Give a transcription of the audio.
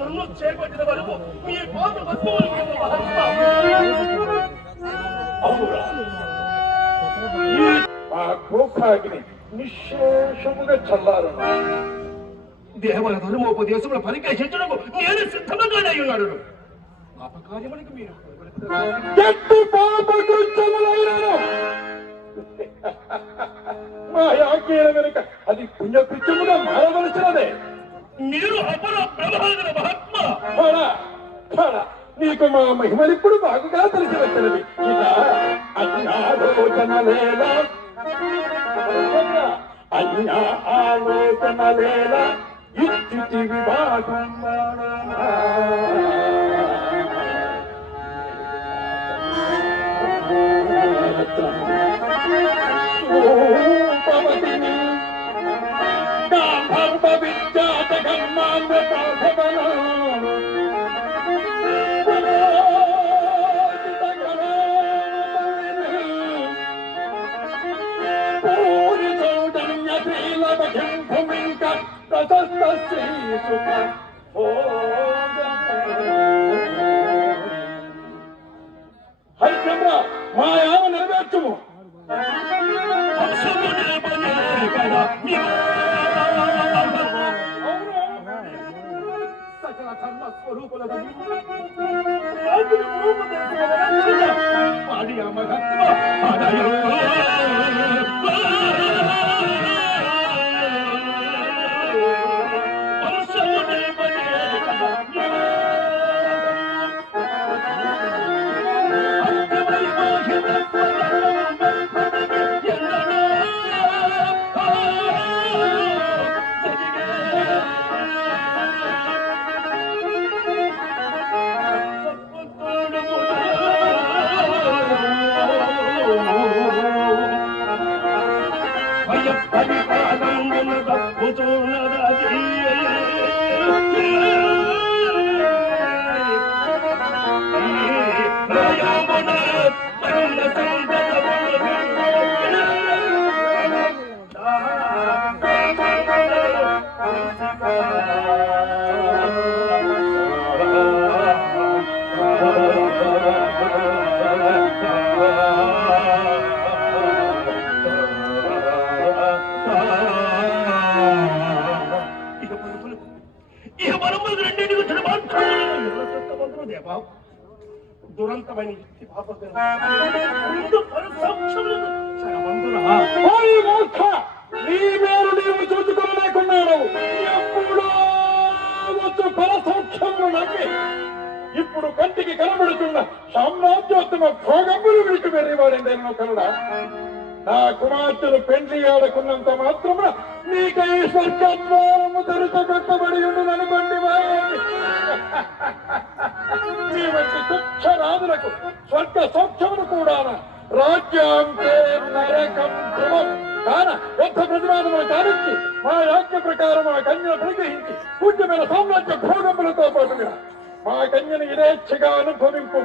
నన్ను చేపట్టిన వరకు మీ పాత వస్తువులు అవునురా, ఆ కోకాగ్ని నిశ్శేషముగా చల్లారు. దేవల ధర్మోపదేశముల పరికేషించడానికి నేను సిద్ధంగానే ఉన్నాడు. పాపకార్యములకు మీరు మా యాజ్ఞల వెనుక అది పుణ్యకృత్యముగా మారవలసినదే. మీరు అపర ప్రభావిత మహాత్మ. నీకు మా మహిమలిప్పుడు బాగుగా తెలిసి వచ్చినది. ఇక అన్యాలోచనలేలా అన్యా ఆలోచనలేలా ఇచ్చి విభాగం హరిచంద్ర మా యామ నెరవేర్చుము. సకల ధర్మ స్వరూపుల దురంతమైన నీ మేలు నీవు చూసుకోలేకున్నాడు. ఎప్పుడో వచ్చు పరసౌఖ్యములు నమ్మి ఇప్పుడు కంటికి కనబడుతున్న సామ్రాజ్యోత్తమ భోగములు విడిచి వెర్రివాడిందేనో కనుడా. నా కుమార్తెలు పెండ్లి ఆడకున్నంత మాత్రమున నీకై స్వర్గద్వారము తెరుచబెట్టబడి ఉండుననుకోండి. నీ వంటి తుచ్చరాజులకు స్వర్గ సౌఖ్యములు కూడా రాజ్యం నరకం ధ్రువం కాన యుద్ధ ప్రతిపాదన కారించి మా యాజ్ఞ ప్రకారం ఆ కన్యను పరిగ్రహించి పూజ్యమైన సామ్రాజ్య భోగములతో పాటుగా మా కన్యను యథేచ్ఛగా అనుభవింపు.